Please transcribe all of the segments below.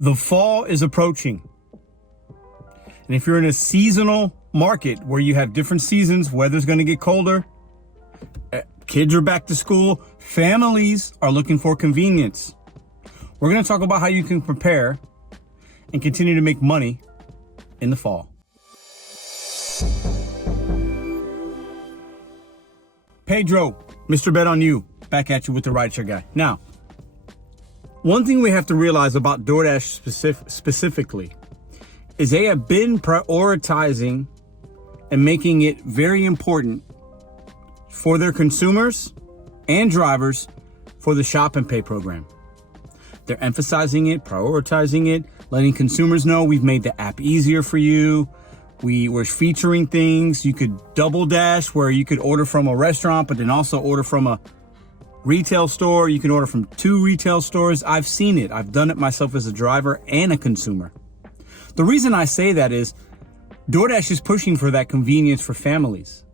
The fall is approaching. And if you're in a seasonal market where you have different seasons, weather's going to get colder, kids are back to school, families are looking for convenience. We're going to talk about how you can prepare and continue to make money in the fall. Pedro, Mr. Bet on You, back at you with the RideShare Guy. Now, one thing we have to realize about DoorDash specifically is they have been prioritizing and making it very important for their consumers and drivers for the Shop and Pay program. They're emphasizing it, prioritizing it, letting consumers know we've made the app easier for you. We're featuring things. You could double dash where you could order from a restaurant, but then also order from a retail store. You can order from 2 retail stores. I've seen it. I've done it myself as a driver and a consumer. The reason I say that is DoorDash is pushing for that convenience for families.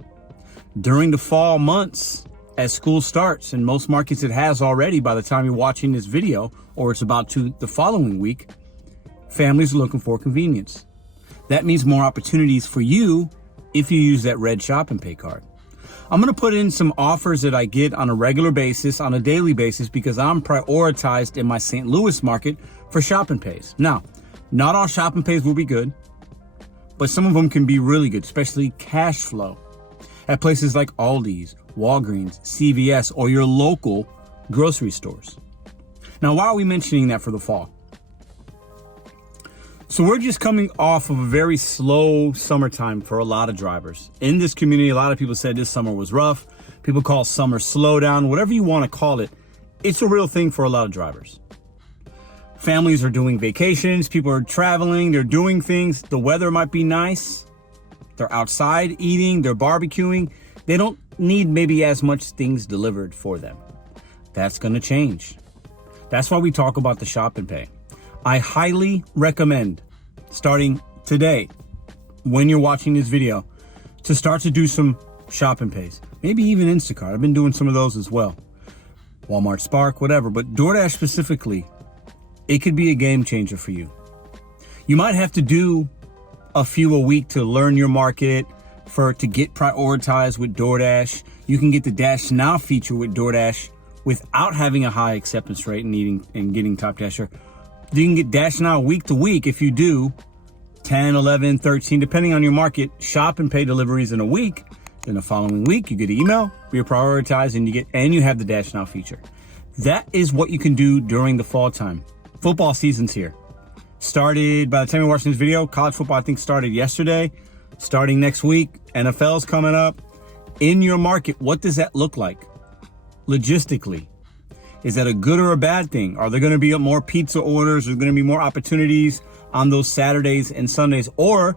During the fall months, as school starts, in most markets it has already by the time you're watching this video, or it's about to the following week, families are looking for convenience. That means more opportunities for you if you use that red Shop and Pay card. I'm going to put in some offers that I get on a regular basis, on a daily basis, because I'm prioritized in my St. Louis market for Shop and Pays. Now, not all Shop and Pays will be good, but some of them can be really good, especially cash flow at places like Aldi's, Walgreens, CVS, or your local grocery stores. Now, why are we mentioning that for the fall? So we're just coming off of a very slow summertime for a lot of drivers. In this community, a lot of people said this summer was rough. People call summer slowdown, whatever you want to call it. It's a real thing for a lot of drivers. Families are doing vacations. People are traveling. They're doing things. The weather might be nice. They're outside eating. They're barbecuing. They don't need maybe as much things delivered for them. That's going to change. That's why we talk about the Shop and Pay. I highly recommend, starting today, when you're watching this video, to start to do some Shop and Pays. Maybe even Instacart. I've been doing some of those as well. Walmart Spark, whatever. But DoorDash specifically, it could be a game changer for you. You might have to do a few a week to learn your market, to get prioritized with DoorDash. You can get the Dash Now feature with DoorDash without having a high acceptance rate and getting Top Dasher. You can get Dash Now week to week if you do 10, 11, 13, depending on your market, Shop and Pay deliveries in a week. Then the following week, you get an email, you're prioritized, and you have the Dash Now feature. That is what you can do during the fall time. Football season's here. Started, by the time you're watching this video, college football I think started yesterday. Starting next week, NFL's coming up. In your market, what does that look like logistically? Is that a good or a bad thing? Are there going to be more pizza orders? Are there going to be more opportunities on those Saturdays and Sundays? Or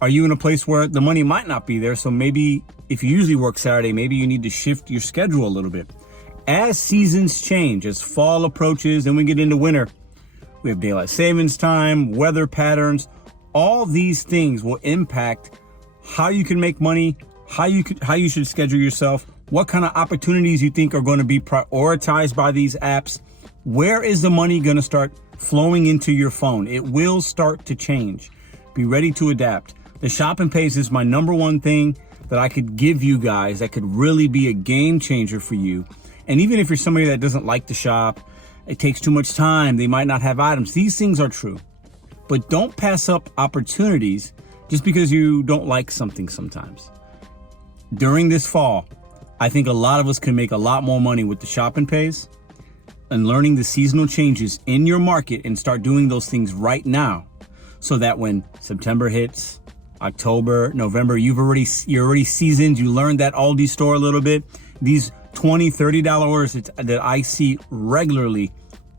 are you in a place where the money might not be there? So maybe if you usually work Saturday, maybe you need to shift your schedule a little bit. As seasons change, as fall approaches and we get into winter, we have daylight savings time, weather patterns. All these things will impact how you can make money, how you should schedule yourself, what kind of opportunities you think are going to be prioritized by these apps. Where is the money going to start flowing into your phone? It will start to change. Be ready to adapt. The Shop and Pays is my number one thing that I could give you guys that could really be a game changer for you. And even if you're somebody that doesn't like to shop, it takes too much time, they might not have items. These things are true. But don't pass up opportunities just because you don't like something sometimes. During this fall, I think a lot of us can make a lot more money with the Shop and Pays and learning the seasonal changes in your market and start doing those things right now so that when September hits, October, November, you're already seasoned, you learned that Aldi store a little bit. These $20, $30 orders that I see regularly,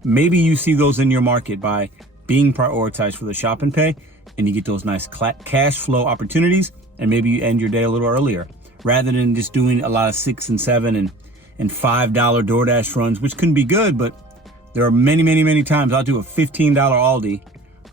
maybe you see those in your market by being prioritized for the Shop and Pay, and you get those nice cash flow opportunities, and maybe you end your day a little earlier rather than just doing a lot of $6 and $7 and $5 DoorDash runs, which can be good, but there are many times I'll do a $15 Aldi,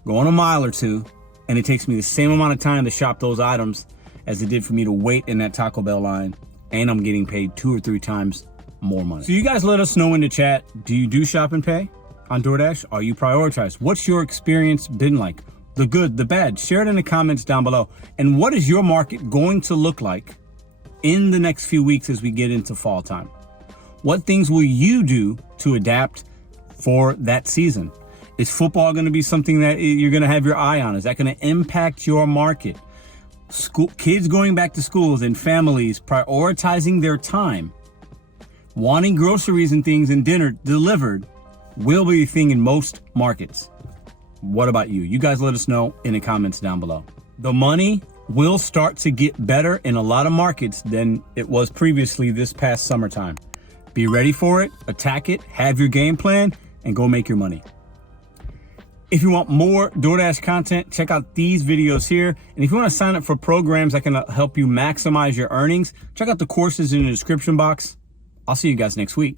go on a mile or two, and it takes me the same amount of time to shop those items as it did for me to wait in that Taco Bell line, and I'm getting paid 2 or 3 times more money. So you guys let us know in the chat, do you do Shop and Pay? on DoorDash? Are you prioritized? What's your experience been like? The good, the bad? Share it in the comments down below. And what is your market going to look like in the next few weeks as we get into fall time? What things will you do to adapt for that season? Is football going to be something that you're going to have your eye on? Is that going to impact your market? Kids going back to schools and families prioritizing their time, wanting groceries and things and dinner delivered will be a thing in most markets. What about you? You guys let us know in the comments down below. The money will start to get better in a lot of markets than it was previously this past summertime. Be ready for it, attack it, have your game plan, and go make your money. If you want more DoorDash content, check out these videos here. And if you want to sign up for programs that can help you maximize your earnings, check out the courses in the description box. I'll see you guys next week.